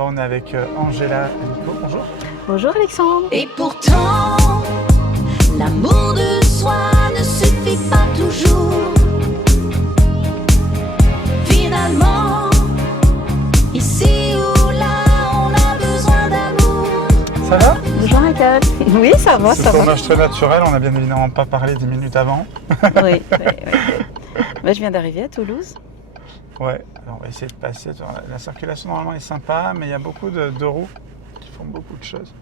Bon, on est avec Angela et Nico. Bonjour. Bonjour Alexandre. Et pourtant, l'amour de soi ne suffit pas toujours. Finalement, ici ou là, on a besoin d'amour. Ça va? Bonjour Michael. Oui, ça va, C'est ça va. tournage très naturel, on n'a bien évidemment pas parlé 10 minutes avant. Oui. Moi, je viens d'arriver à Toulouse. Ouais, alors on va essayer de passer. La circulation normalement est sympa, mais il y a beaucoup de roues qui font beaucoup de choses.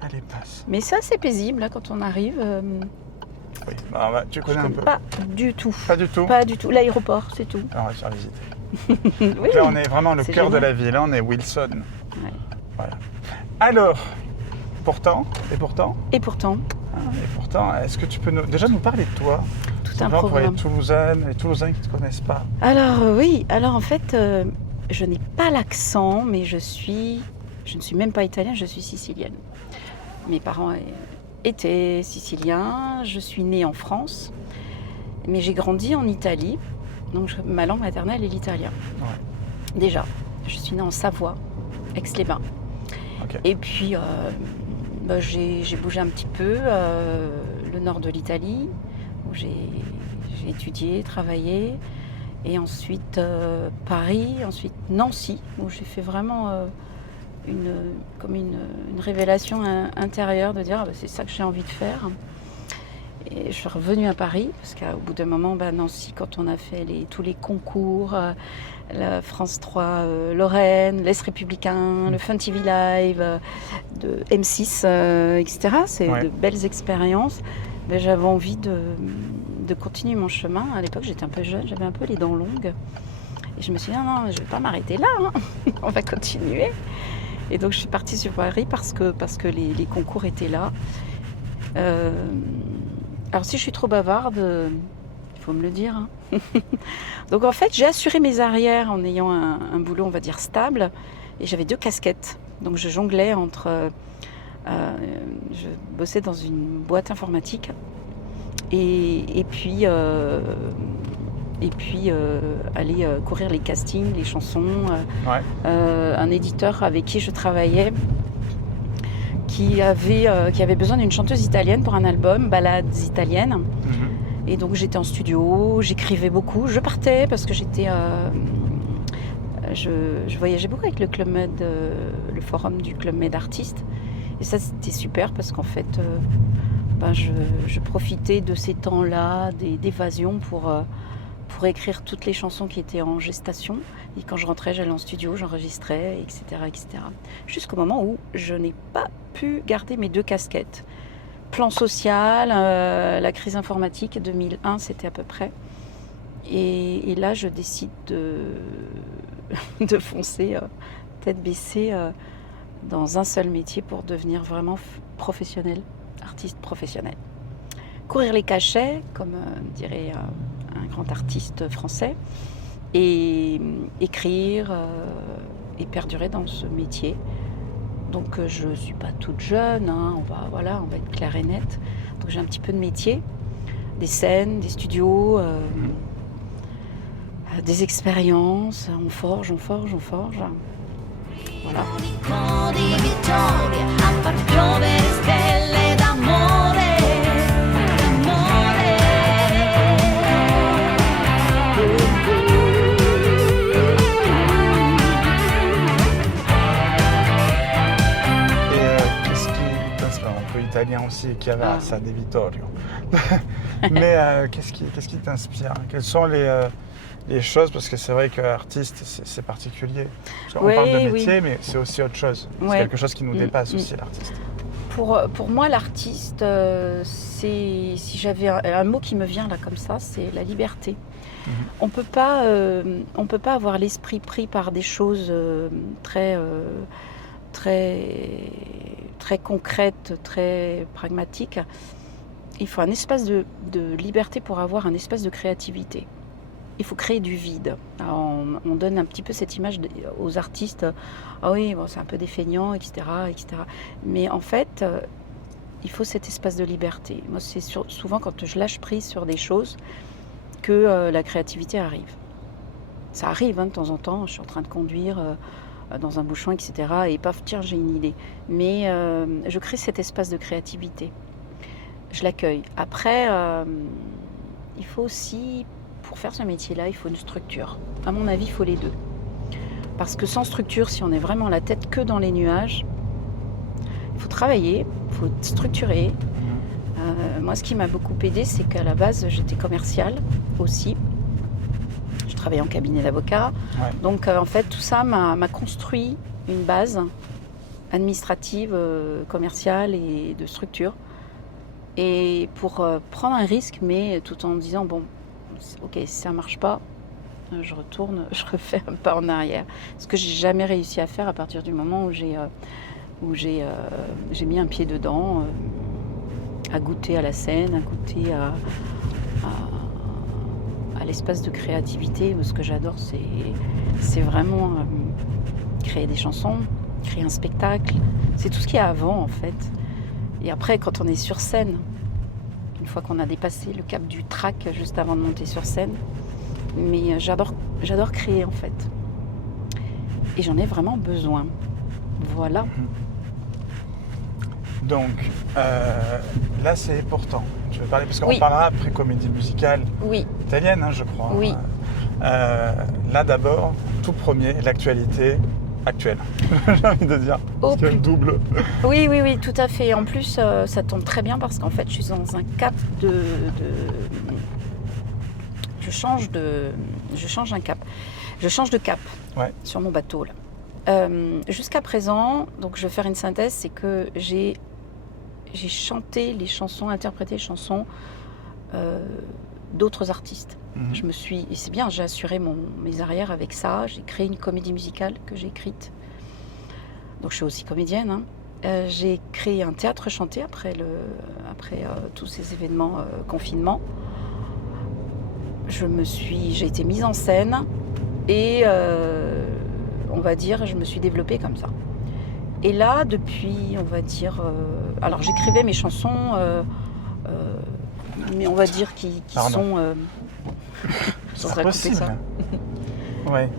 Allez, passe. Mais ça, c'est paisible là, quand on arrive. Oui, bah, tu connais un peu. Pas du tout. Pas du tout. Pas du tout. L'aéroport, c'est tout. Alors, on va se faire visiter. Oui. Donc là, on est vraiment le C'est cœur de génial. la ville. Là, on est Wilson. Ouais. Voilà. Alors, et pourtant, est-ce que tu peux déjà nous parler de toi? Tout un Simplement pour les programme. Toulousaines et Toulousains qui ne te connaissent pas. Alors oui, en fait, je n'ai pas l'accent, mais je ne suis même pas italienne, je suis sicilienne. Mes parents étaient siciliens, je suis née en France, mais j'ai grandi en Italie, donc ma langue maternelle est l'italien. Ouais. Déjà, je suis née en Savoie, Aix-les-Bains. Ok. Et puis, j'ai bougé un petit peu le nord de l'Italie, où j'ai étudié, travaillé. Et ensuite Paris, ensuite Nancy, où j'ai fait vraiment une révélation intérieure de dire c'est ça que j'ai envie de faire. Et je suis revenue à Paris, parce qu'au bout d'un moment, Nancy, quand on a fait tous les concours, la France 3 Lorraine, l'Est républicain, le Fun TV Live, de M6, etc. C'est Ouais. de belles expériences. J'avais envie de continuer mon chemin. À l'époque, j'étais un peu jeune, j'avais un peu les dents longues. Et je me suis dit, non, je ne vais pas m'arrêter là, hein. On va continuer. Et donc, je suis partie sur Paris parce que les concours étaient là. Alors, si je suis trop bavarde, il faut me le dire, hein. Donc, en fait, j'ai assuré mes arrières en ayant un boulot, on va dire, stable. Et j'avais 2 casquettes. Donc, je jonglais entre... je bossais dans une boîte informatique. Et puis aller courir les castings, les chansons. Ouais. Un éditeur avec qui je travaillais qui avait besoin d'une chanteuse italienne pour un album, Ballades italiennes. Mhm. Et donc j'étais en studio, j'écrivais beaucoup, je partais parce que j'étais... je voyageais beaucoup avec le Club Med, le forum du Club Med Artistes. Et ça, c'était super parce qu'en fait... je profitais de ces temps-là d'évasion pour écrire toutes les chansons qui étaient en gestation. Et quand je rentrais, j'allais en studio, j'enregistrais, etc., etc. Jusqu'au moment où je n'ai pas pu garder mes 2 casquettes. Plan social, la crise informatique, 2001, c'était à peu près. Et là, je décide de foncer tête baissée dans un seul métier pour devenir vraiment professionnelle. Artiste professionnel. Courir les cachets, comme dirait un grand artiste français, et écrire et perdurer dans ce métier. Donc je ne suis pas toute jeune, hein, on va être clair et net. Donc j'ai un petit peu de métier, des scènes, des studios, des expériences, on forge. Voilà. Di vittoria, a far piovere stelle d'amore, Et qu'est-ce qui t'inspire? Un peu italien aussi, Chiavassa, De Vittorio. Mais qu'est-ce qui t'inspire? Quelles sont les choses? Parce que c'est vrai qu'artiste, c'est particulier. On parle de métier, mais c'est aussi autre chose. C'est quelque chose qui nous dépasse aussi, l'artiste. Pour moi, l'artiste, si j'avais un mot qui me vient là comme ça, c'est la liberté. Mhm. On peut pas avoir l'esprit pris par des choses très concrètes, très pragmatiques. Il faut un espace de liberté pour avoir un espace de créativité. Il faut créer du vide. Alors, on donne un petit peu cette image aux artistes. Ah oui, bon, c'est un peu des feignants, etc., etc. Mais en fait, il faut cet espace de liberté. Moi, c'est souvent quand je lâche prise sur des choses que la créativité arrive. Ça arrive de temps en temps. Je suis en train de conduire dans un bouchon, etc. Et paf, tiens, j'ai une idée. Mais je crée cet espace de créativité. Je l'accueille. Après, il faut aussi, pour faire ce métier-là, il faut une structure. À mon avis, il faut les deux. Parce que sans structure, si on est vraiment la tête que dans les nuages, il faut travailler, il faut structurer. Moi, ce qui m'a beaucoup aidée, c'est qu'à la base, j'étais commerciale aussi. Je travaillais en cabinet d'avocat. Ouais. Donc, en fait, tout ça m'a construit une base administrative, commerciale et de structure. Et pour prendre un risque, mais tout en me disant, bon, ok, si ça ne marche pas, je retourne, je refais un pas en arrière. Ce que j'ai jamais réussi à faire à partir du moment où j'ai mis un pied dedans, à goûter à la scène, à goûter à l'espace de créativité. Ce que j'adore, c'est vraiment créer des chansons, créer un spectacle. C'est tout ce qu'il y a avant, en fait. Et après, quand on est sur scène, une fois qu'on a dépassé le cap du track juste avant de monter sur scène, mais j'adore créer, en fait. Et j'en ai vraiment besoin. Voilà. Donc, là, c'est important. Tu veux parler, parce qu'on Oui. parlera après comédie musicale Oui, italienne, hein, je crois. Oui. Là, d'abord, tout premier, l'actualité actuelle. J'ai envie de dire. Au Parce qu'il y a plus- le double. oui, tout à fait. En plus, ça tombe très bien parce qu'en fait, je suis dans un cap je change un cap. Je change de cap Ouais. sur mon bateau là. Jusqu'à présent, donc je vais faire une synthèse, c'est que j'ai chanté les chansons, interprété les chansons d'autres artistes. Mhm. Et c'est bien, j'ai assuré mes arrières avec ça. J'ai créé une comédie musicale que j'ai écrite. Donc je suis aussi comédienne. Hein. J'ai créé un théâtre chanté après tous ces événements confinement. J'ai été mise en scène et on va dire, je me suis développée comme ça. Et là, depuis, on va dire, alors j'écrivais mes chansons, mais on va dire qui Pardon. sont C'est sans couper possible. ça. Ouais.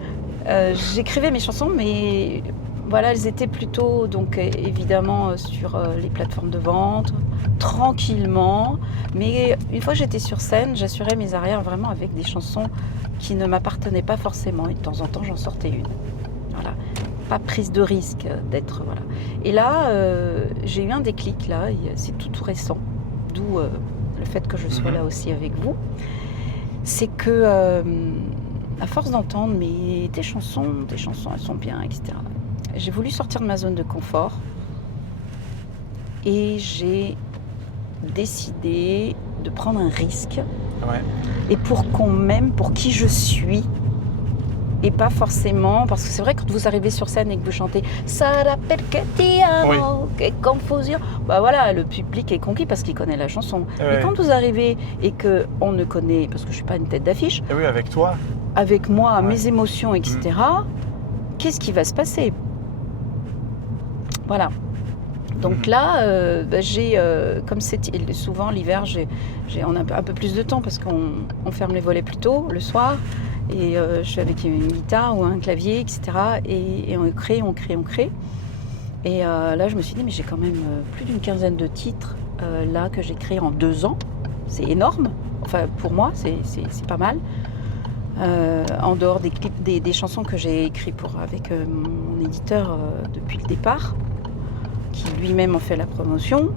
J'écrivais mes chansons, mais voilà, elles étaient plutôt, donc évidemment, sur les plateformes de vente, tranquillement. Mais une fois que j'étais sur scène, j'assurais mes arrières vraiment avec des chansons qui ne m'appartenaient pas forcément. Et de temps en temps, j'en sortais une. Voilà. Pas prise de risque d'être. Voilà. Et là, j'ai eu un déclic, là, c'est tout récent. D'où le fait que je sois là aussi avec vous. C'est que, à force d'entendre tes chansons, elles sont bien, etc. J'ai voulu sortir de ma zone de confort et j'ai décidé de prendre un risque. Ouais. Et pour qu'on m'aime pour qui je suis, et pas forcément, parce que c'est vrai que quand vous arrivez sur scène et que vous chantez Sarà perché ti amo, che confusion, bah voilà, le public est conquis parce qu'il connaît la chanson. Ouais. Et quand vous arrivez et qu'on ne connaît, parce que je suis pas une tête d'affiche, Et oui, avec toi. avec moi, Ouais. mes émotions, etc., qu'est-ce qui va se passer? Voilà. Donc là, comme c'est souvent l'hiver, on a un peu plus de temps parce qu'on ferme les volets plus tôt le soir. Et je suis avec une guitare ou un clavier, etc. Et on crée. Et là, je me suis dit, mais j'ai quand même plus d'une quinzaine de titres là que j'ai créés en 2 ans. C'est énorme. Enfin, pour moi, c'est pas mal. En dehors des clips, des chansons que j'ai écrites avec mon éditeur depuis le départ, qui lui-même en fait la promotion.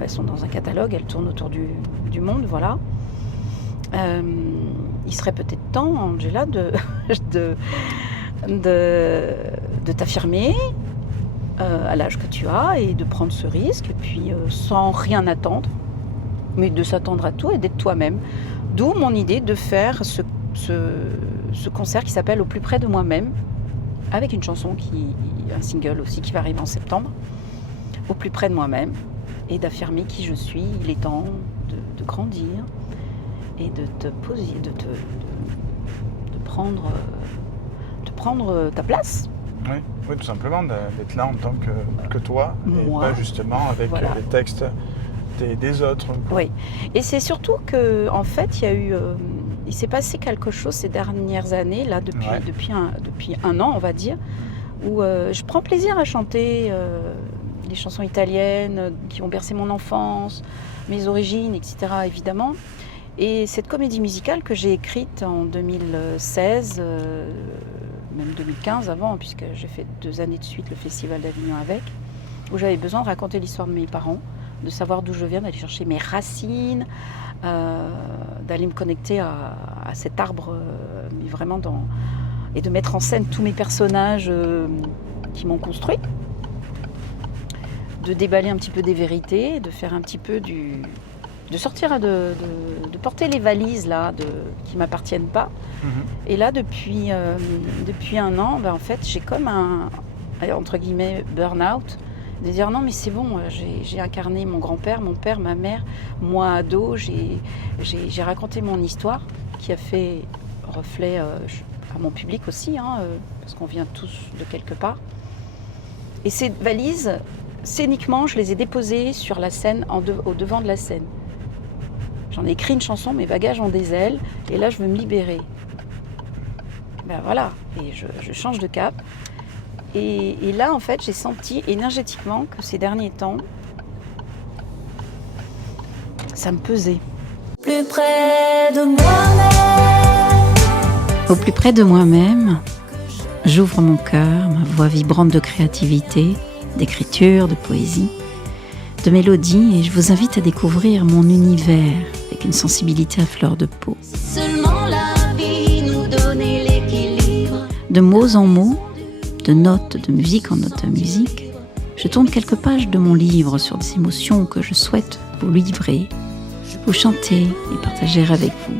Elles sont dans un catalogue, elles tournent autour du monde, voilà. Il serait peut-être temps, Angela, de t'affirmer à l'âge que tu as et de prendre ce risque, et puis sans rien attendre, mais de s'attendre à tout et d'être toi-même. D'où mon idée de faire ce concert qui s'appelle Au plus près de moi-même, avec une chanson, un single aussi qui va arriver en septembre, Au plus près de moi-même, et d'affirmer qui je suis. Il est temps de grandir et de te poser, de prendre ta place. Oui, tout simplement, d'être là en tant que toi, Moi. et pas justement avec Voilà. les textes des autres. Oui. Et c'est surtout que, en fait, il y a eu il s'est passé quelque chose ces dernières années, là, depuis un an, on va dire, où je prends plaisir à chanter des chansons italiennes qui ont bercé mon enfance, mes origines, etc., évidemment. Et cette comédie musicale que j'ai écrite en 2016, même 2015 avant, puisque j'ai fait 2 années de suite le Festival d'Avignon avec, où j'avais besoin de raconter l'histoire de mes parents, de savoir d'où je viens, d'aller chercher mes racines, d'aller me connecter à cet arbre, mais vraiment et de mettre en scène tous mes personnages qui m'ont construit, de déballer un petit peu des vérités, de faire un petit peu de sortir, de porter les valises là, qui m'appartiennent pas. Et là, depuis un an, en fait, j'ai comme un, entre guillemets, burn-out, de dire non mais c'est bon, j'ai incarné mon grand-père, mon père, ma mère, moi ado, j'ai raconté mon histoire qui a fait reflet à mon public aussi, parce qu'on vient tous de quelque part. Et ces valises, scéniquement, je les ai déposées sur la scène, au devant de la scène. J'en ai écrit une chanson, mes bagages ont des ailes, et là je veux me libérer. Ben voilà, et je change de cap. Et là, en fait, j'ai senti énergétiquement que ces derniers temps, ça me pesait. Plus près de moi-même. Au plus près de moi-même, j'ouvre mon cœur, ma voix vibrante de créativité, d'écriture, de poésie, de mélodie, et je vous invite à découvrir mon univers avec une sensibilité à fleur de peau. Si seulement la vie nous donnait l'équilibre. De mots en mots, de notes de musique en notes de musique, je tourne quelques pages de mon livre sur des émotions que je souhaite vous livrer, vous chanter et partager avec vous.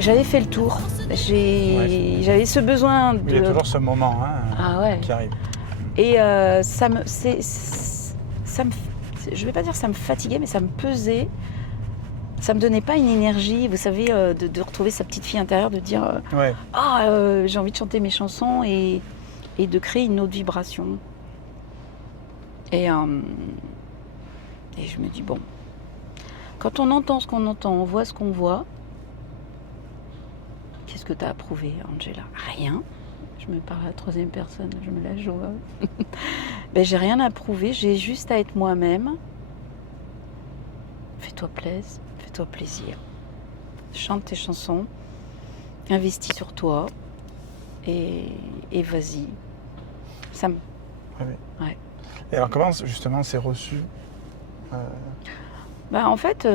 J'avais fait le tour. J'avais ce besoin de... Il y a toujours ce moment qui arrive. Et je vais pas dire que ça me fatiguait, mais ça me pesait. Ça me donnait pas une énergie, vous savez, de retrouver sa petite fille intérieure, de dire j'ai envie de chanter mes chansons et de créer une autre vibration. Et je me dis bon, quand on entend ce qu'on entend, on voit ce qu'on voit. Qu'est-ce que tu as approuvé, Angela? Rien. Je me parle à la 3e personne, je me la joue. Ben, j'ai rien à approuver, j'ai juste à être moi-même. Fais-toi plaisir. Chante tes chansons, investis sur toi et vas-y. Ça me... Ouais. Et alors comment justement c'est reçu En fait,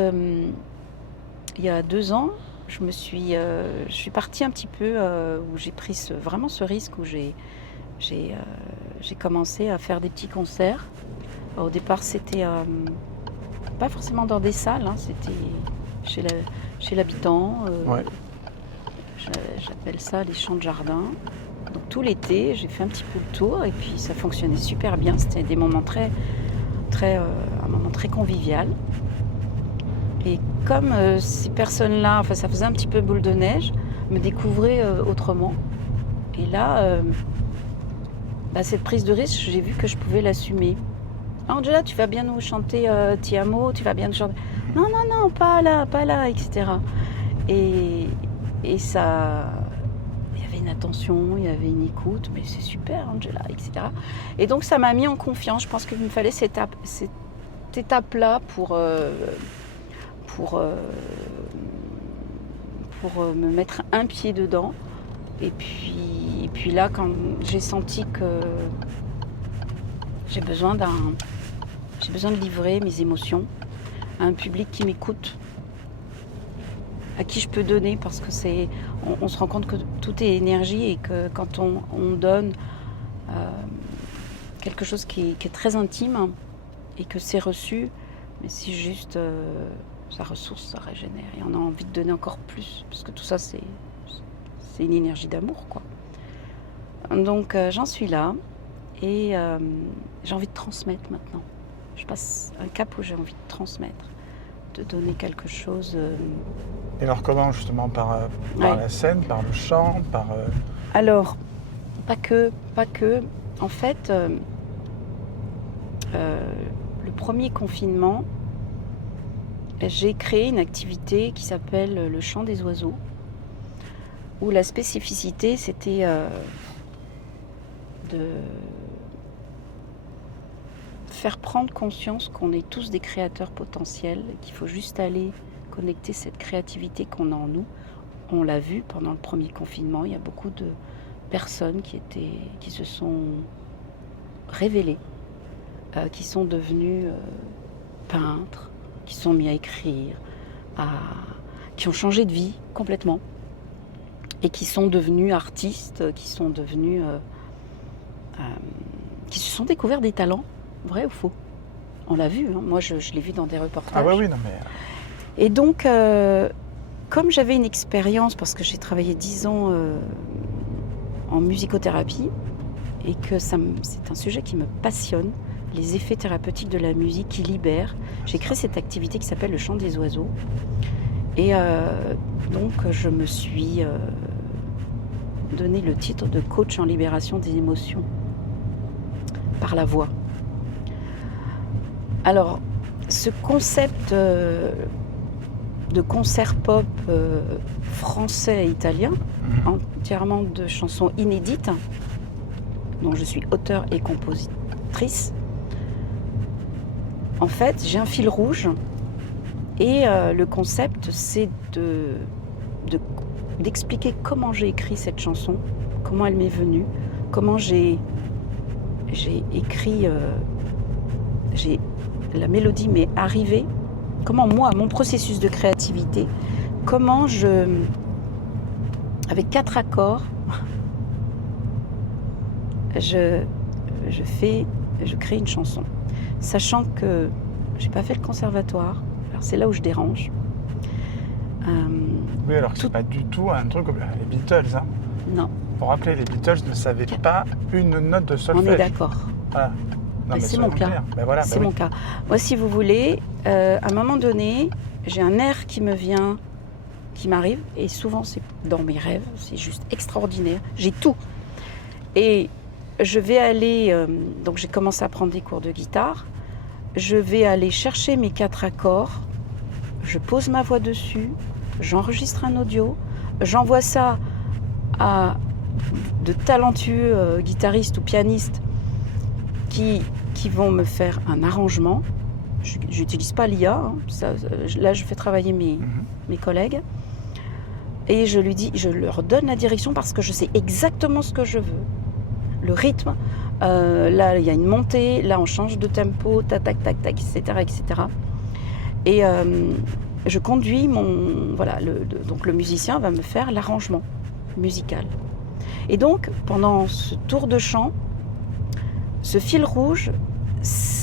il y a 2 ans, je suis partie un petit peu où j'ai pris vraiment ce risque où j'ai commencé à faire des petits concerts. Au départ, c'était pas forcément dans des salles, c'était chez l'habitant. J'appelle ça les champs de jardin. Donc tout l'été, j'ai fait un petit peu le tour et puis ça fonctionnait super bien. C'était des moments un moment très convivial. Et comme ces personnes-là, ça faisait un petit peu boule de neige, me découvraient autrement. Et là, cette prise de risque, j'ai vu que je pouvais l'assumer. Angela, tu vas bien nous chanter Ti amo, tu vas bien nous chanter... Non, pas là, etc. Et ça... Il y avait une attention, il y avait une écoute, mais c'est super, Angela, etc. Et donc ça m'a mis en confiance. Je pense qu'il me fallait cette étape-là pour me mettre un pied dedans. Et puis là, quand j'ai senti que j'ai besoin de livrer mes émotions à un public qui m'écoute, à qui je peux donner, parce que on se rend compte que tout est énergie et que quand on donne quelque chose qui est très intime et que c'est reçu, mais si juste ça ressource, ça régénère et on a envie de donner encore plus, parce que tout ça c'est une énergie d'amour, quoi. Donc j'en suis là et j'ai envie de transmettre maintenant. Je passe un cap où j'ai envie de transmettre, de donner quelque chose. Et alors comment justement par la scène, par le chant, par... Alors, pas que. En fait, le premier confinement, j'ai créé une activité qui s'appelle le chant des oiseaux, où la spécificité, c'était de faire prendre conscience qu'on est tous des créateurs potentiels, qu'il faut juste aller connecter cette créativité qu'on a en nous. On l'a vu pendant le premier confinement, il y a beaucoup de personnes qui se sont révélées, qui sont devenues peintres, qui sont mis à écrire, qui ont changé de vie complètement et qui sont devenus artistes, qui sont devenus, qui se sont découverts des talents, vrai ou faux. On l'a vu, hein. Moi je l'ai vu dans des reportages. Ah oui, non mais... Et donc, comme j'avais une expérience, parce que j'ai travaillé 10 ans en musicothérapie, et que c'est un sujet qui me passionne, les effets thérapeutiques de la musique qui libèrent, j'ai créé cette activité qui s'appelle le chant des oiseaux. Et donc, je me suis donné le titre de coach en libération des émotions par la voix. Alors, ce concept de concert pop français et italien, entièrement de chansons inédites, dont je suis auteure et compositrice. En fait, j'ai un fil rouge et le concept, c'est d'expliquer comment j'ai écrit cette chanson, comment elle m'est venue, comment j'ai écrit, la mélodie m'est arrivée, comment moi, mon processus de créativité, comment avec 4 accords, je crée une chanson. Sachant que j'ai pas fait le conservatoire, alors c'est là où je dérange. Oui, alors que c'est pas du tout un truc comme les Beatles. Hein. Non. Pour rappeler, les Beatles ne savaient pas une note de solfège. On est d'accord. Voilà. Non, mais c'est mon cas. Ben voilà, c'est mon cas. Moi, si vous voulez, à un moment donné, j'ai un air qui me vient, qui m'arrive, et souvent c'est dans mes rêves, c'est juste extraordinaire. J'ai tout. Et je vais aller, donc j'ai commencé à prendre des cours de guitare, je vais aller chercher mes 4 accords, je pose ma voix dessus, j'enregistre un audio, j'envoie ça à de talentueux guitaristes ou pianistes qui vont me faire un arrangement. Je n'utilise pas l'IA, hein. Là je fais travailler mes collègues et je leur donne la direction parce que je sais exactement ce que je veux. Le rythme, là il y a une montée, là on change de tempo, tac tac tac tac, etc. etc. Et je conduis donc le musicien va me faire l'arrangement musical. Et donc pendant ce tour de chant, ce fil rouge,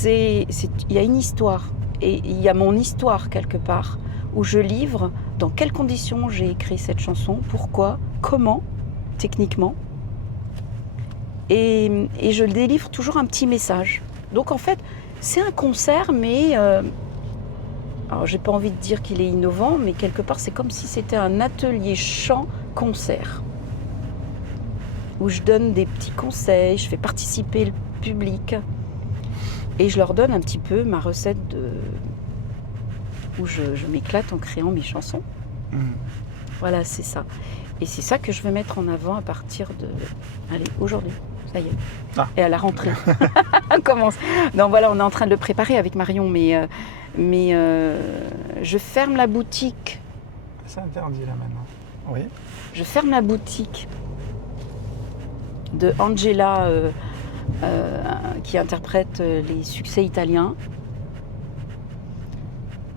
il y a une histoire et il y a mon histoire quelque part où je livre dans quelles conditions j'ai écrit cette chanson, pourquoi, comment, techniquement. Et je délivre toujours un petit message. Donc en fait, c'est un concert, mais alors j'ai pas envie de dire qu'il est innovant, mais quelque part c'est comme si c'était un atelier chant-concert où je donne des petits conseils, je fais participer le public et je leur donne un petit peu ma recette où je m'éclate en créant mes chansons. Voilà, c'est ça. Et c'est ça que je veux mettre en avant à partir de... Allez, aujourd'hui, ça y est. Ah. Et à la rentrée. On commence. Donc voilà, on est en train de le préparer avec Marion, mais je ferme la boutique. C'est interdit là maintenant. Oui. Je ferme la boutique de Angela qui interprète les succès italiens.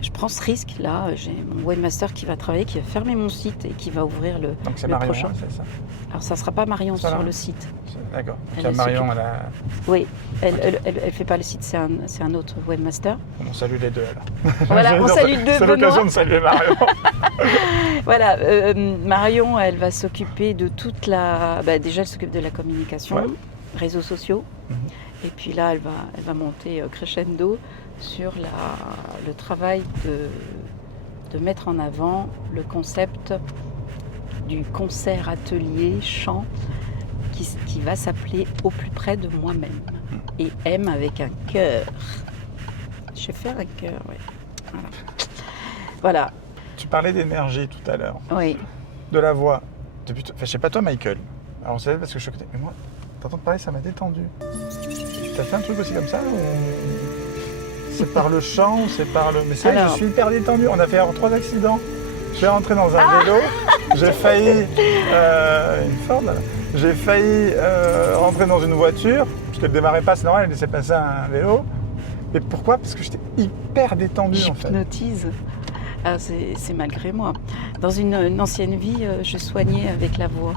Je prends ce risque là, j'ai mon webmaster qui va travailler, qui va fermer mon site et qui va ouvrir le Donc c'est le Marion, prochain. c'est ça. Alors ça ne sera pas Marion ça sur va. le site. D'accord. Elle Marion, elle a... Oui, elle fait pas le site, c'est un autre webmaster. On salue les deux alors. Voilà, on salue deux. C'est l'occasion de saluer Marion. Voilà, Marion, elle va s'occuper de toute la... déjà, elle s'occupe de la communication, ouais. Réseaux sociaux. Et puis là, elle va monter crescendo sur le travail de mettre en avant le concept du concert atelier chant qui va s'appeler Au plus près de moi-même. Et M avec un cœur. Je vais faire un cœur, oui. Voilà. Voilà, Tu parlais d'énergie tout à l'heure, oui. de la voix. Enfin, je sais pas toi, Michael. Alors, on savait parce que je connais. Mais moi, t'entends parler, ça m'a détendu. T'as fait un truc aussi comme ça ou... C'est par le chant ou c'est par le... Mais c'est vrai que Alors. je suis hyper détendu. On a fait 3 accidents. Je suis rentré dans un vélo. J'ai failli... une Ford, là. J'ai failli rentrer dans une voiture. Parce qu'elle ne démarrait pas, c'est normal, elle laissait passer un vélo. Et pourquoi? Parce que j'étais hyper détendu en fait. J'hypnotise. Ah, c'est malgré moi. Dans une ancienne vie, je soignais avec la voix.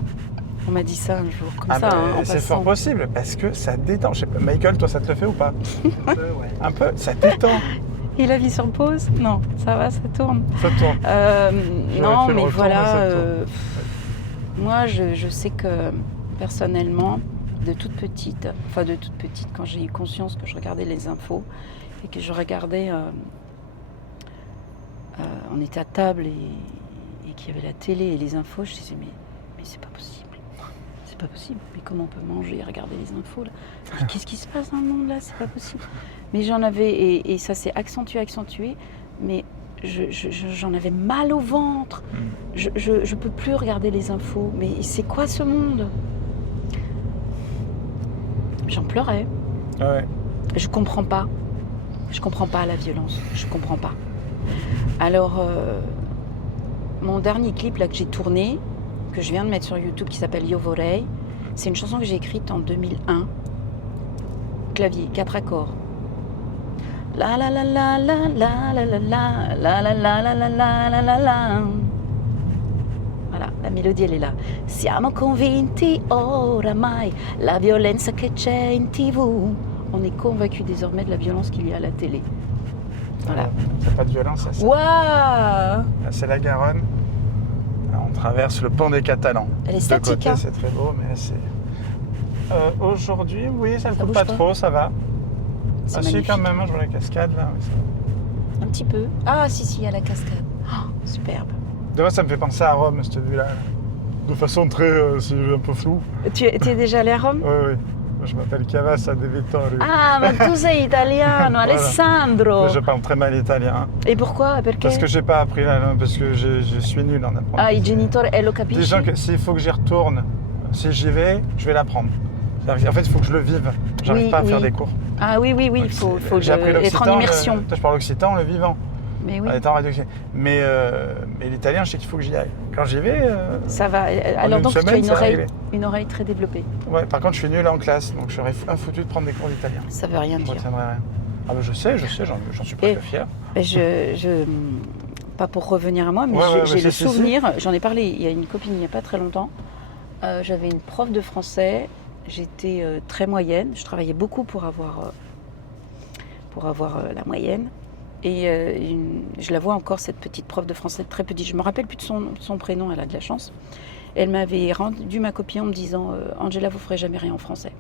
On m'a dit ça un jour, comme ça, en c'est passant. fort possible, parce que ça détend. Je sais pas, Michael, toi, ça te le fait ou pas? Un peu, ouais. Un peu, ça détend. Et la vie sur pause? Non, ça va, ça tourne. Ça tourne. Non, fait le mais retour, voilà. mais ça tourne. Moi, je sais que personnellement, de toute petite, quand j'ai eu conscience que je regardais les infos et que je regardais, on était à table et qu'il y avait la télé et les infos, je disais mais c'est pas possible. C'est pas possible. Mais comment on peut manger et regarder les infos là? Mais qu'est-ce qui se passe dans le monde là? C'est pas possible. Mais j'en avais, et ça s'est accentué, mais j'en avais mal au ventre. Je peux plus regarder les infos. Mais c'est quoi ce monde? J'en pleurais. Ouais. Je comprends pas. Je comprends pas la violence. Je comprends pas. Alors, mon dernier clip là que j'ai tourné, que je viens de mettre sur YouTube, qui s'appelle Io Vorrei, c'est une chanson que j'ai écrite en 2001. Clavier, 4 accords. La la la la la la la la la la la la la la la la la la. Voilà, la mélodie elle est là. Siamo convinti oramai la violenza che c'è in TV. On est convaincu désormais de la violence qu'il y a à la télé. Voilà. C'est pas de violence, ça. Waouh! Là, c'est la Garonne. Là, on traverse le pont des Catalans. Elle est De statique, côté, hein. c'est très beau, mais c'est... Aujourd'hui, oui, ça ne coûte bouge pas pas. trop, ça va. C'est Ah si, magnifique. quand même, hein, je vois la cascade, là. Oui, ça va. Un petit peu. Ah si, il y a la cascade. Oh, superbe. De fois, ça me fait penser à Rome, cette vue-là. De façon très, c'est un peu floue. Tu es déjà allé à Rome? Oui, oui. Moi, je m'appelle Cavassa de Vittorio. Ah, ma tu sei italiano, Voilà. Alessandro. Mais je parle très mal italien. Et pourquoi? Perché? Parce que j'ai pas appris la langue, parce que je suis nul en apprendre. Ah, i genitori, lo capisci? Disons que s'il faut que j'y retourne, si j'y vais, je vais l'apprendre. C'est-à-dire qu'en fait, il faut que je le vive. J'arrive Oui, pas à faire oui. des cours. Ah oui, Donc, il faut j'ai appris être en l'occitan, immersion. Toi, je parle occitan, le vivant. Mais oui, En étant radio. Mais l'italien, je sais qu'il faut que j'y aille. Quand j'y vais, ça va. Alors une donc tu as semaine, ça va régler. une oreille très développée. ouais, par contre, je suis nul en classe, donc je serais foutu de prendre des cours d'italien. Ça veut rien Je dire. retiendrai rien. Ah ben je sais, j'en suis presque fier. Pas pour revenir à moi, mais Ouais, ouais, j'ai mais le si. souvenir, j'en ai parlé, il y a une copine il n'y a pas très longtemps, j'avais une prof de français, j'étais très moyenne, je travaillais beaucoup pour avoir la moyenne, et je la vois encore, cette petite prof de français très petite, je me rappelle plus de son prénom, elle a de la chance, elle m'avait rendu ma copie en me disant Angela, vous ferez jamais rien en français.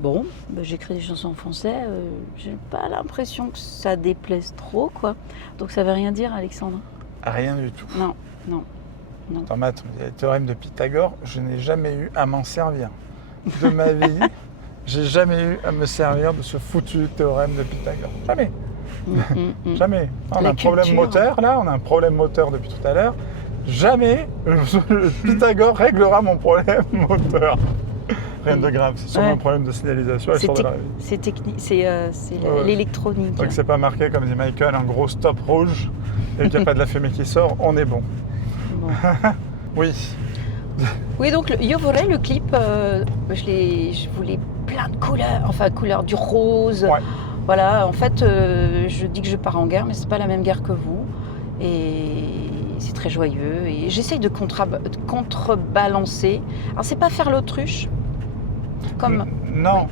Bon, j'écris des chansons en français, j'ai pas l'impression que ça déplaise trop, quoi. Donc ça veut rien dire, Alexandre? Rien du tout. Non. Dans maths, il y a le théorème de Pythagore, je n'ai jamais eu à m'en servir. De ma vie, j'ai jamais eu à me servir de ce foutu théorème de Pythagore. Jamais. Jamais. On a La un problème culture. moteur, là, on a un problème moteur depuis tout à l'heure. Jamais Pythagore réglera mon problème moteur. Rien de grave, c'est sûrement Ouais. un problème de signalisation. Elle sort de la vie. C'est technique, c'est Ouais. l'électronique. Donc c'est pas marqué, comme dit Michael, un gros stop rouge et qu'il n'y a pas de la fumée qui sort, on est bon. Bon. Oui. Oui, donc Io Vorrei, le clip, je voulais plein de couleurs, du rose. Ouais. Voilà, en fait, je dis que je pars en guerre, mais c'est pas la même guerre que vous. Et c'est très joyeux. Et j'essaye de contrebalancer. Alors, c'est pas faire l'autruche, comme. Non,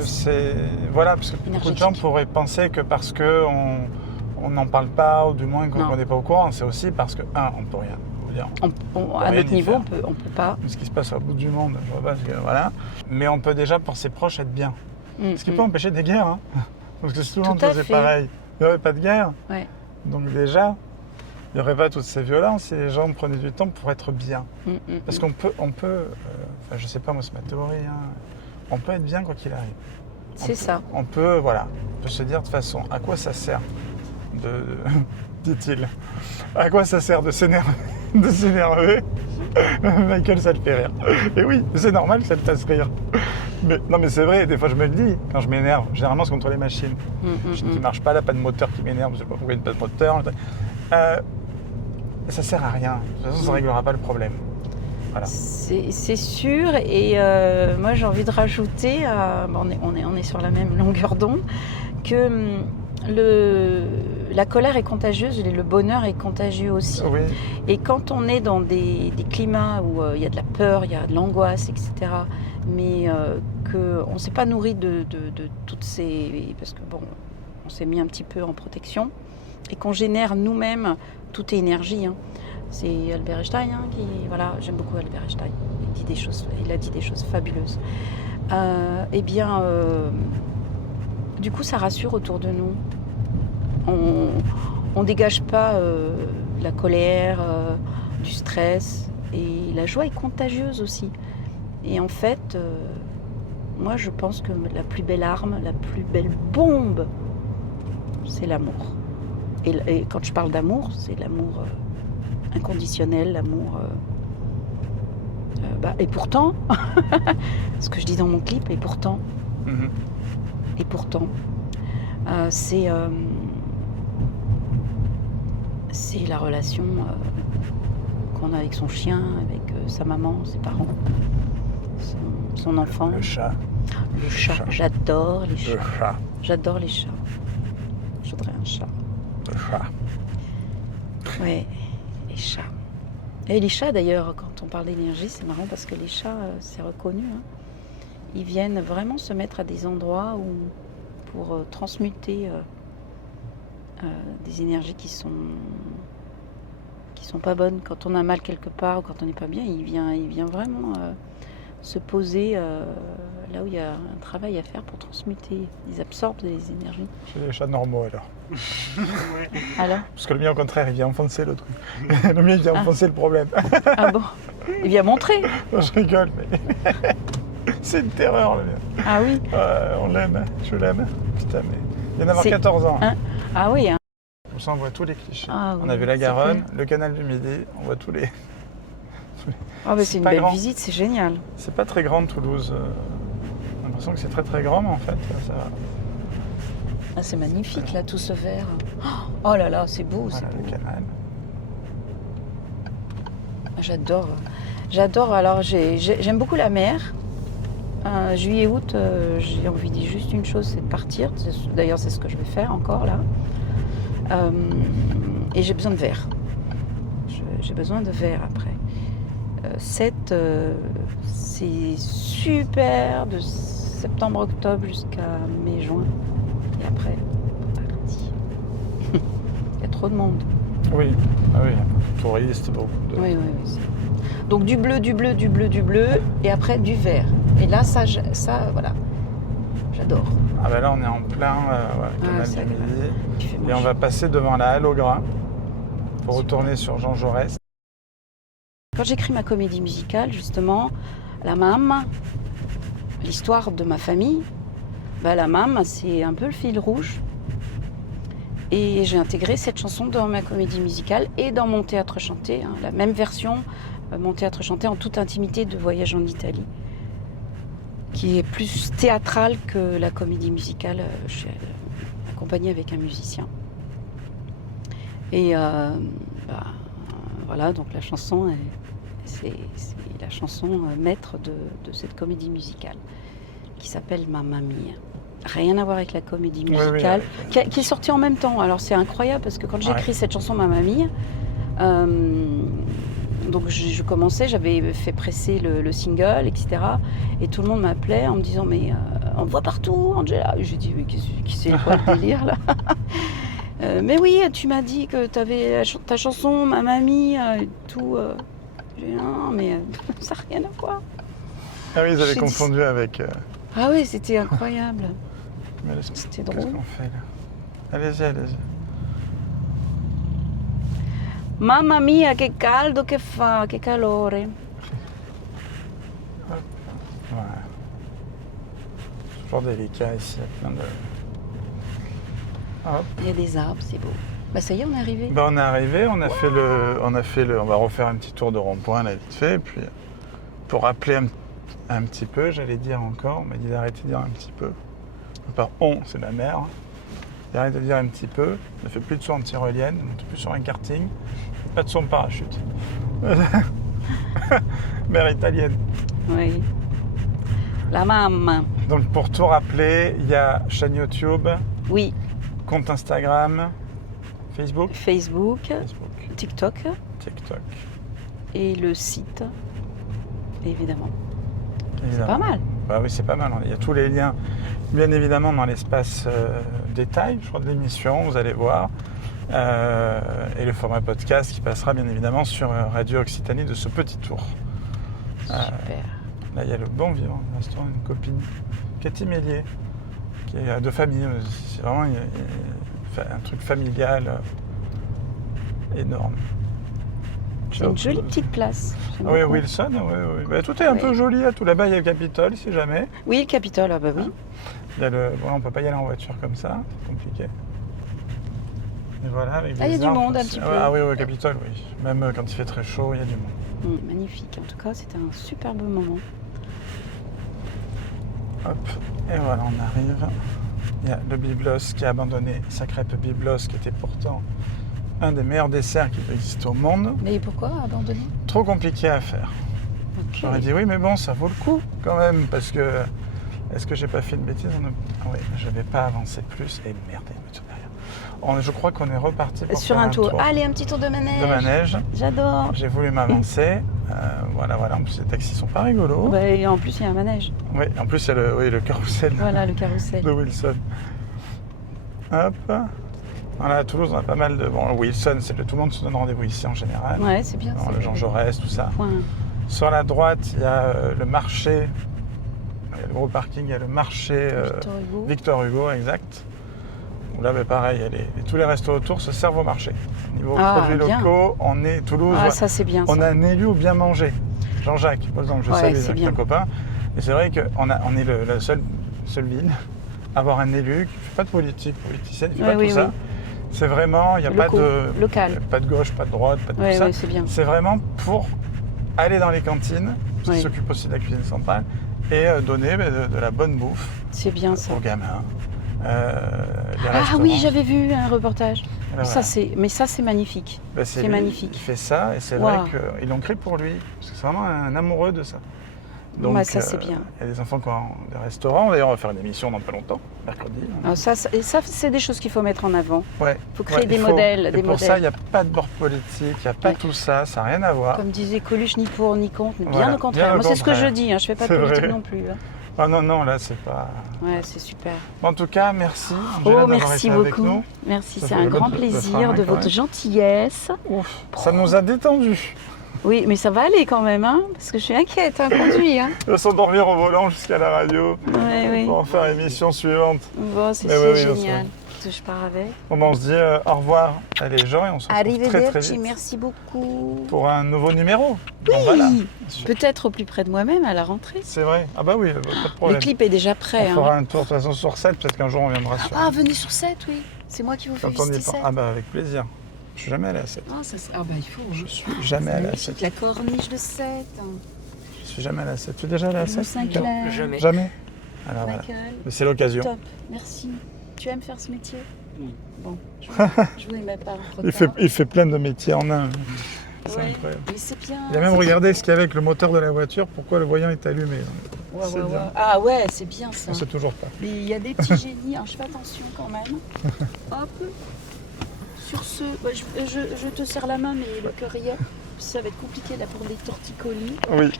c'est... Voilà, parce que beaucoup de Énergétique. gens pourraient penser que parce qu'on n'en parle pas, ou du moins Non. qu'on n'est pas au courant, c'est aussi parce que, on peut rien. Faut dire, À rien notre y niveau, faire. on peut pas. ce qui se passe au bout du monde, je vois pas, voilà. Mais on peut déjà, pour ses proches, être bien. Ce qui peut empêcher des guerres, hein. Parce que si tout le monde Tout à faisait fait. pareil, il n'y aurait pas de guerre. Ouais. Donc déjà, il n'y aurait pas toutes ces violences et les gens prenaient du temps pour être bien. Parce qu'on peut, enfin, je sais pas, moi c'est ma théorie, hein, on peut être bien quoi qu'il arrive. C'est ça. On peut se dire de toute façon, à quoi ça sert dit-il. À quoi ça sert de s'énerver de s'énerver? Michael, ça le fait rire. Et oui, c'est normal que ça le fasse rire. Mais, non, mais c'est vrai, des fois je me le dis, quand je m'énerve, généralement c'est contre les machines. Qui ne marche pas, là, pas de moteur qui m'énerve, je sais pas pourquoi il n'y a pas de moteur. Ça sert à rien. De toute façon, ça ne réglera pas le problème. Voilà. C'est sûr, et moi j'ai envie de rajouter, on est sur la même longueur d'onde, que la colère est contagieuse et le bonheur est contagieux aussi. Oui. Et quand on est dans des climats où il y a de la peur, il y a de l'angoisse, etc., mais qu'on ne s'est pas nourri de toutes ces... Parce que bon, on s'est mis un petit peu en protection, et qu'on génère nous-mêmes, tout est énergie, hein. C'est Albert Einstein qui... Voilà, j'aime beaucoup Albert Einstein. Il a dit des choses fabuleuses. Du coup, ça rassure autour de nous. On dégage pas la colère, du stress. Et la joie est contagieuse aussi. Et en fait, moi, je pense que la plus belle arme, la plus belle bombe, c'est l'amour. Et quand je parle d'amour, c'est l'amour... inconditionnel, l'amour. Et pourtant, ce que je dis dans mon clip, et pourtant, c'est la relation qu'on a avec son chien, avec sa maman, ses parents, son enfant. Le chat. Le chat. J'adore les chats. Le chat. J'adore les chats. Je voudrais un chat. Le chat. Ouais. Les chats. Et les chats d'ailleurs, quand on parle d'énergie, c'est marrant parce que les chats, c'est reconnu, hein, ils viennent vraiment se mettre à des endroits pour transmuter des énergies qui sont pas bonnes. Quand on a mal quelque part ou quand on n'est pas bien, il vient vraiment se poser là où il y a un travail à faire pour transmuter. Ils absorbent des énergies. J'ai des chats normaux alors. Alors ? Parce que le mien au contraire, il vient enfoncer le truc. Le mien il vient enfoncer le problème. Ah bon ? Il vient montrer. Non, je rigole, mais c'est une terreur le mien. Ah oui. On l'aime, hein. Je l'aime. Putain, mais il vient d'avoir 14 ans. Hein. Ah oui. Hein. Comme ça on voit tous les clichés. Ah, on oui, a vu la c'est Garonne, clair. le canal du Midi, on voit tous les... Ah bah c'est une pas belle grand. visite, c'est génial. C'est pas très grand Toulouse. J'ai l'impression que c'est très très grand, mais en fait, ça va. Ah, c'est magnifique là, tout ce vert. Oh là là, c'est beau, c'est Voilà, beau. le canal. J'adore. J'adore. Alors j'aime beaucoup la mer. Juillet, août, j'ai envie de dire juste une chose, c'est de partir. D'ailleurs, c'est ce que je vais faire encore là. Et j'ai besoin de verre. J'ai besoin de verre après. C'est super de septembre-octobre jusqu'à mai-juin. Et après, parti. Il y a trop de monde. Oui, ah oui, touristes, beaucoup de... Oui. Donc du bleu, et après du vert. Et là, ça voilà, j'adore. Ah ben là, on est en plein canal c'est du agréable. Midi. Il fait Et moche. on va passer devant la Halle au Grain pour retourner sur Jean Jaurès. Quand j'écris ma comédie musicale, justement, la MAM, l'histoire de ma famille, la MAM, c'est un peu le fil rouge. Et j'ai intégré cette chanson dans ma comédie musicale et dans mon théâtre chanté, hein, la même version, mon théâtre chanté en toute intimité de Voyage en Italie, qui est plus théâtrale que la comédie musicale. Je suis accompagnée avec un musicien. Et voilà, donc la chanson, c'est la chanson maître de cette comédie musicale qui s'appelle Mamma Mia. Rien à voir avec la comédie musicale, qui est sortie en même temps. Alors c'est incroyable parce que quand j'ai écrit cette chanson Mamma Mia, donc je commençais, j'avais fait presser le single, etc. Et tout le monde m'appelait en me disant mais on te voit partout, Angela. J'ai dit mais qui c'est quoi le délire là? Mais oui, tu m'as dit que tu avais ta chanson Mamma Mia et tout. J'ai dit non mais ça n'a rien à voir. Ah oui, ils avaient confondu avec... Ah oui, c'était incroyable. C'était drôle. Qu'est-ce qu'on fait là? Allez-y. Mamma mia, che caldo che fa, che calore. Ouais. C'est toujours délicat ici, il y a plein de... Hop. Il y a des arbres, c'est beau. Bah ça y est, on est arrivé. Ben, on est arrivé, on va refaire un petit tour de rond-point là vite fait, et puis pour rappeler un petit peu, j'allais dire encore, on m'a dit d'arrêter de dire un petit peu. Pas on, c'est la mer. Il arrête de dire un petit peu, ne fait plus de saut en tyrolienne, ne monte plus sur un karting, pas de saut en parachute. Mer italienne. Oui. La maman. Donc pour tout rappeler, il y a chaîne YouTube, Oui, compte Instagram, Facebook, Facebook, TikTok TikTok. et le site, évidemment. C'est Évidemment. pas mal. Bah oui, c'est pas mal. Il y a tous les liens, bien évidemment, dans l'espace détail, je crois, de l'émission, vous allez voir. Et le format podcast qui passera, bien évidemment, sur Radio Occitanie de ce petit tour. Super. Là, il y a le Bon Vivant, un restaurant, une copine, Cathy Mélier, qui est de famille. C'est vraiment un truc familial énorme. C'est une jolie petite place. J'aime Oui, beaucoup. Wilson, oui. Bah, tout est un peu joli, là. Tout là-bas, il y a le Capitole, si jamais. Oui, le Capitole, ah bah oui. Il y a on ne peut pas y aller en voiture comme ça, c'est compliqué. Et voilà, avec Ah, il y a des du arbres, monde un c'est- petit peu. Ah oui, au Capitole, oui. Même quand il fait très chaud, il y a du monde. Magnifique. En tout cas, c'était un superbe moment. Hop, et voilà, on arrive. Il y a le Byblos qui a abandonné sa crêpe Byblos, qui était pourtant un des meilleurs desserts qui existe au monde. Mais pourquoi abandonner? Trop compliqué à faire. Ok. J'aurais dit oui, mais bon, ça vaut le coup quand même, parce que... Est-ce que j'ai pas fait une bêtise? Oui, je vais pas avancer plus. Et merde, il y a une voiture derrière. Je crois qu'on est reparti pour Sur faire un tour. Allez, un petit tour de manège. de manège. J'adore. J'ai voulu m'avancer. Voilà. En plus, les taxis sont pas rigolos. Bah, et en plus, il y a un manège. Oui, en plus, il y a le carrousel Voilà, le carrousel. de Wilson. Hop. Voilà, à Toulouse, on a pas mal de... Bon, Wilson, tout le monde se donne rendez-vous ici en général. Ouais, c'est bien. Alors, c'est le Jean Jaurès, tout ça. Point. Sur la droite, il y a le marché. Il y a le gros parking, il y a le marché Victor Hugo. Victor Hugo, exact. Où là, pareil, tous les restos autour se servent au marché. Au niveau Ah, produits bien. locaux, on est Toulouse. Ah, ça, c'est bien. On ça. a un élu où bien manger. Jean-Jacques, par exemple, je Ouais, salue c'est Jacques, bien. un copain. Et c'est vrai qu'on est la seule ville à avoir un élu qui ne fait pas de politique politicienne, il ne fait Ouais, pas oui, tout ça. oui. C'est vraiment, il n'y a pas Locaux, de... local. Pas de gauche, pas de droite, pas de Ouais, tout ça. ouais, c'est bien. C'est vraiment pour aller dans les cantines, parce qu'il Oui. s'occupe aussi de la cuisine centrale, et donner de la bonne bouffe C'est bien ça. aux gamins. Les Ah restaurants. oui, j'avais vu un reportage. Et ben Ça, voilà. mais ça, c'est magnifique. Ben, c'est lui, magnifique. Il fait ça, et c'est Waouh. vrai qu'ils l'ont créé pour lui. Parce que c'est vraiment un amoureux de ça. Donc, Ouais, ça, c'est bien. Il y a des enfants qui ont des restaurants. D'ailleurs, on va faire une émission dans pas longtemps, mercredi. Ah, ça, c'est des choses qu'il faut mettre en avant. Ouais. Il faut créer des il faut- modèles. Et Des pour modèles. ça, il n'y a pas de bord politique, il n'y a pas Ouais. tout ça, ça n'a rien à voir. Comme disait Coluche, ni pour ni contre, bien Voilà, au contraire. bien au Moi, c'est ce que je contraire. dis, hein, je fais pas de C'est politique vrai. non plus. Hein. Ah non, là, c'est pas... Ouais, c'est super. Bon, en tout cas, merci. Angela, Oh, d'avoir merci été avec beaucoup. nous. Merci, Ça c'est fait un le grand votre plaisir travail, de quand votre même. gentillesse. Ouf, ça nous a détendus. Oui, mais ça va aller quand même, hein, parce que je suis inquiète, hein, conduit. Hein. On va s'endormir au volant jusqu'à la radio. Ouais, oui. Pour en faire l'émission suivante. Bon, c'est Mais oui, oui, génial. Je pars avec. Bon, ben, on se dit au revoir à les gens et on se retrouve très très Arrivederci, vite merci beaucoup. pour un nouveau numéro. Oui, Bon, voilà. peut-être au plus près de moi-même à la rentrée. C'est vrai. Ah bah oui, pas de Le problème. clip est déjà prêt. On hein. fera un tour de toute façon sur 7, peut-être qu'un jour on viendra sur. Ah, venez sur 7, oui. C'est moi qui vous fais Quand on y visiter pense. 7. Ah bah avec plaisir. Je suis jamais allé à 7. Ah, bah il faut. Je suis jamais allé à 7. La corniche de 7. Je suis jamais allé à 7. Tu es déjà allé à 7? Saint-Clair. Jamais. Jamais. Alors voilà. Michael. Mais c'est l'occasion. Top, merci. Tu aimes faire ce métier? Oui. Bon, je vous mets pas trop Il fait plein de métiers en un. C'est Ouais, incroyable. mais c'est bien. Il a même regardé ce qu'il y avait avec le moteur de la voiture, pourquoi le voyant est allumé. Ouais, C'est ouais, ouais. bien. Ah ouais, c'est bien ça. On sait toujours pas. Mais il y a des petits génies, hein, je fais attention quand même. Hop. Sur ce, bah, je te serre la main, mais le cœur y est. Ça va être compliqué là pour les torticolis. Oui.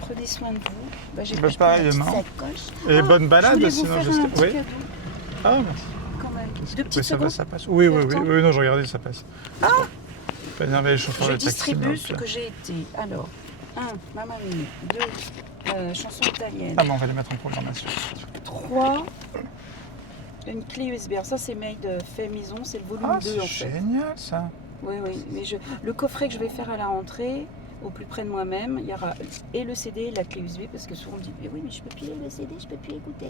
Prenez soin de vous. Bah, j'ai Bah, pris pareillement. une petite sacoche. Et Ah, bonne balade je voulais sinon vous faire jusqu'à. un petit Oui. cadeau Ah merci. quand même. Qu'est-ce Deux que- petites oui, ça va, secondes. ça passe. Oui, Le temps. non, je regardais, ça passe. Ah pas énerver les chauffeurs Je de taxi. distribue mais ce ok. que j'ai été. Alors, 1, Mamma Mia. 2, chanson italienne. Ah bon, on va les mettre en programmation. 3, une clé USB. Alors ça c'est made fait maison, c'est le volume Ah, 2 c'est en fait. génial ça. Oui, oui, mais le coffret que je vais faire à la rentrée, au plus près de moi-même, il y aura et le CD et la clé USB, parce que souvent on me dit mais oui mais je peux plus le CD, je peux plus écouter.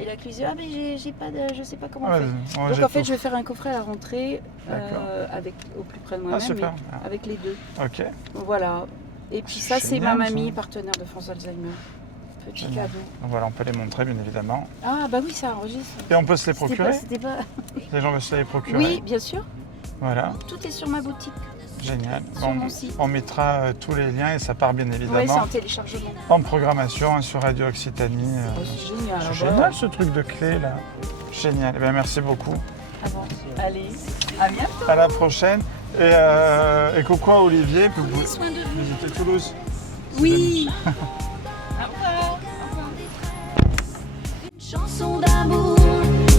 Et la cuisine, ah mais j'ai pas de, je sais pas comment Ouais, faire. ouais, Donc j'ai en fait, tout. je vais faire un coffret à la rentrée D'accord. avec au plus près de Ah, moi-même, super. mais avec les deux. Ok. Voilà. Et puis ça, c'est ma Génial, ça. mamie, partenaire de France Alzheimer. Petit Génial. cadeau. Donc voilà, on peut les montrer, bien évidemment. Ah bah oui, ça enregistre. Et on peut se les C'était procurer. c'était pas... Les gens veulent se les procurer. Oui, bien sûr. Voilà, Tout est sur ma boutique. génial. Sur mon site. On mettra tous les liens et ça part bien Oui, c'est évidemment en téléchargement. en programmation hein, sur Radio Occitanie. Oh, c'est génial. C'est voilà. génial ce truc de clé là. Génial. Eh bien, merci beaucoup. Ah bon. Allez, à bientôt. À la prochaine. Et coucou à Olivier, que vous Prenez soin de vous. visitez Toulouse. Oui. Au revoir. Une chanson d'amour,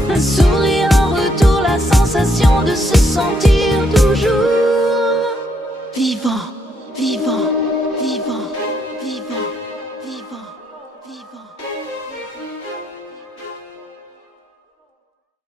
un sourire en retour, la sensation de se sentir toujours vivant, vivant.